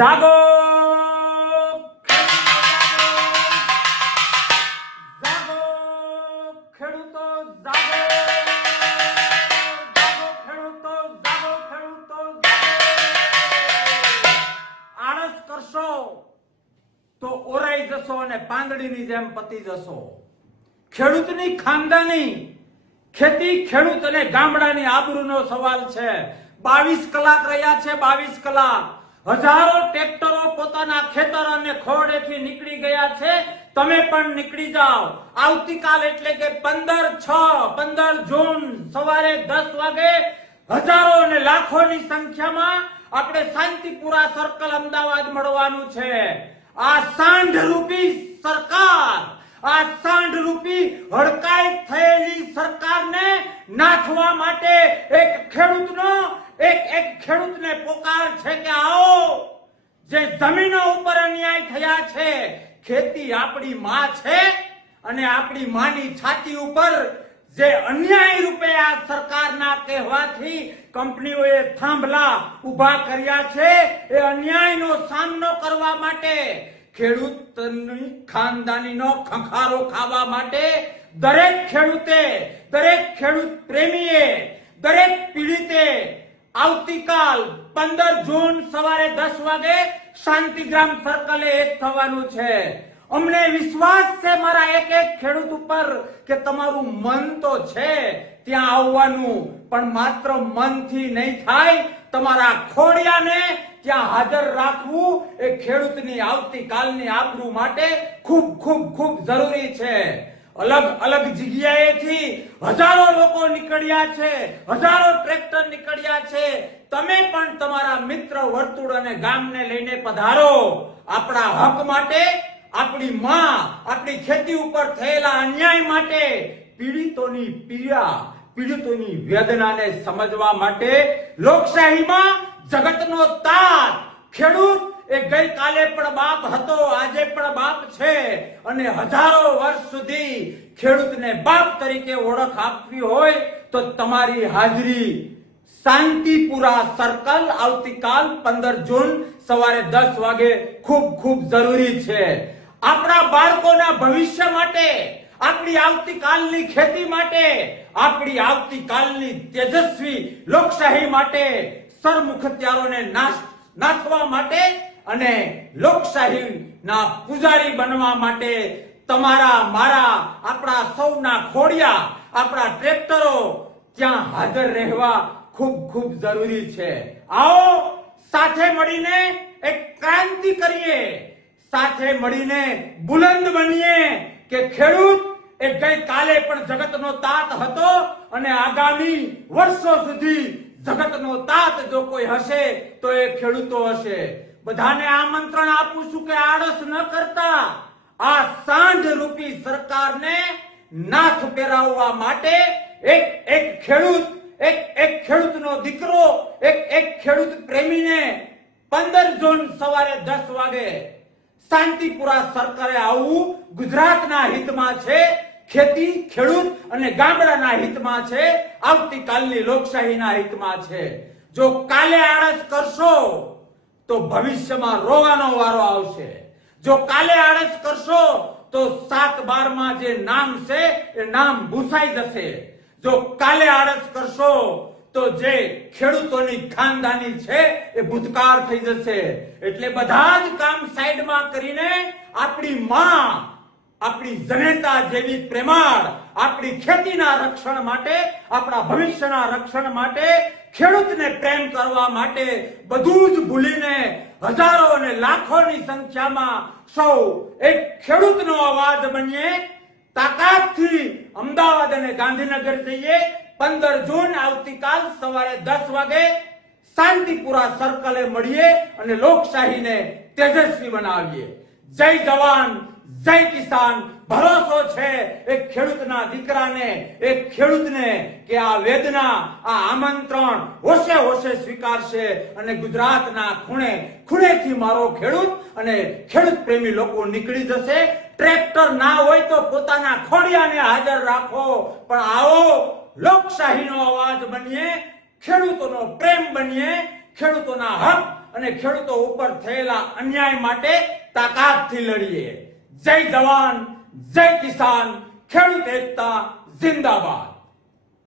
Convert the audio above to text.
જાગો જાગો ખેડૂતો જાગો જાગો ખેડૂતો જાગો ખેડૂતો આળસ કરશો તો ઓરાઈ જશો અને પાંદડીની જેમ પતી જશો. ખેડૂતની ખાનદાની ખેતી ખેડૂત અને ગામડાની આબરૂનો સવાલ છે. 22 કલાક રહ્યા છે. 22 કલાક હજારો ટ્રેક્ટરો પોતાના ખેતર અને ખોડેથી નીકળી ગયા છે. તમે પણ નીકળી જાઓ. આવતીકાલ એટલે કે 15 જૂન સવારે 10 વાગે હજારો અને લાખોની સંખ્યામાં આપણે શાંતિપુરા સર્કલ અમદાવાદ મળવાનું છે. આ સાંઢરૂપી સરકાર, આ સાંઢરૂપી હડકાઈ થયેલી સરકારને નાથવા માટે એક ખેડૂતને પોકાર છે કે આવો, જે જમીનો ઉપર અન્યાય થયા છે. ખેતી આપણી માં છે અને આપણી માની છાતી ઉપર જે અન્યાય રૂપે આ સરકારના કહેવાથી કંપનીઓએ થાંભલા ઉભા કર્યા છે, એ અન્યાયનો સામનો કરવા માટે, ખેડૂતની ખાનદાનીનો ખંખારો ખાવા માટે દરેક ખેડૂતે, દરેક ખેડૂત પ્રેમીએ, દરેક પીડિતે આવતીકાલ 15 જૂન સવારે 10 વાગે શાંતિગ્રામ સર્કલે એક થવાનું છે. અમને વિશ્વાસ છે મારા એક ખેડૂત ઉપર કે તમારું મન તો છે ત્યાં આવવાનું, પણ માત્ર મનથી નહીં થાય. તમારા ખોડિયાને ત્યાં હાજર રાખવું એ ખેડૂતની આવતીકાલની આબરૂ માટે ખૂબ ખૂબ ખૂબ જરૂરી છે. અલગ અલગ જગ્યાએથી હજારો લોકો નીકળ્યા છે, હજારો ટ્રેક્ટર નીકળ્યા છે. તમે પણ તમારા મિત્ર વર્તુળ અને ગામને લઈને પધારો. આપણા હક માટે, આપણી માં, આપણી ખેતી ઉપર થયેલા અન્યાય માટે, પીડિતોની પીડા, પીડિતોની વેદનાને સમજવા માટે. લોકશાહીમાં જગતનો તાત ખેડૂત એ ગઈકાલે પણ બાપ હતો, આજે પણ બાપ છે, અને હજારો વર્ષ સુધી ખેડૂતને બાપ તરીકે ઓળખ આપવી હોય તો તમારી હાજરી શાંતિપુરા સર્કલ આવતીકાલ 15 જૂન સવારે 10 વાગે ખૂબ ખૂબ જરૂરી છે. આપણા બાળકોના ભવિષ્ય માટે, આપણી આવતીકાલની ખેતી માટે, આપણી આવતીકાલની તેજસ્વી લોકશાહી માટે, સરમુખત્યારોને નાથવા માટે અને લોકશાહીના પૂજારી બનવા માટે તમારા, મારા, આપણા સૌના ખોડિયા, આપણા ટ્રેક્ટરો ત્યાં હાજર રહેવા ખૂબ ખૂબ જરૂરી છે. આવો સાથે મળીને એક ક્રાંતિ કરીએ, સાથે મળીને બુલંદ બનીએ કે ખેડૂત એ ગઈકાલે પણ જગતનો તાત હતો અને આગામી વર્ષો સુધી જગતનો તાત જો કોઈ હશે તો એ ખેડૂતો હશે. બધાને આમંત્રણ આપું છું કે આળસ ન કરતા આ સાંઢરૂપી સરકારને નાથ પહેરાવવા માટે એક ખેડૂત, એક ખેડૂતનો દીકરો, એક ખેડૂત પ્રેમીને 15 જૂન સવારે 10 વાગે શાંતિપુરા સર્કલે આવવું ગુજરાતના હિતમાં છે. ખેતી, ખેડૂત અને ગામડાના હિતમાં છે. આવતીકાલની લોકશાહીના હિતમાં છે. જો કાલે આળસ કરશો તો ભવિષ્યમાં રોવાનો વારો આવશે. જો કાલે આળસ કરશો તો 7/12માં જે નામ છે એ નામ ભૂસાઈ જશે. જો કાલે આળસ કરશો તો જે ખેડૂતોની ખાનદાની છે એ ભૂતકાળ થઈ જશે. એટલે બધા જ કામ સાઈડમાં કરીને આપણી માં, આપણી જનતા જેવી પ્રેમાળ, આપણી ખેતીના રક્ષણ માટે, આપણા ભવિષ્યના રક્ષણ માટે, ખેડૂતને પ્રેમ કરવા માટે બધું જ ભૂલીને હજારો અને લાખોની સંખ્યામાં સૌ એક ખેડૂતનો અવાજ બનીએ. તાકાતથી અમદાવાદ અને ગાંધીનગર જઈએ. 15 જૂન આવતીકાલ સવારે 10 વાગે શાંતિપુરા સર્કલે મળીએ અને લોકશાહીને તેજસ્વી બનાવીએ. જય જવાન, જય કિસાન. ભરોસો છે એક ખેડૂતના દીકરાને, એક ખેડૂતને કે આ વેદના, આ આમંત્રણ હોશે હોશે સ્વીકારશે અને ગુજરાતના ખૂણે ખૂણેથી મારો ખેડૂત અને ખેડૂત પ્રેમી લોકો નીકળી જશે. ટ્રેક્ટર ના હોય તો પોતાના ખોડિયાને હાજર રાખો, પણ આવો લોકશાહીનો અવાજ બનીએ, ખેડૂતોનો પ્રેમ બનીએ, ખેડૂતોના હક અને ખેડૂતો ઉપર થયેલા અન્યાય માટે તાકાતથી લડીએ. જય જવાન, જય કિસાન, ખેડૂત એકતા જિંદાબાદ.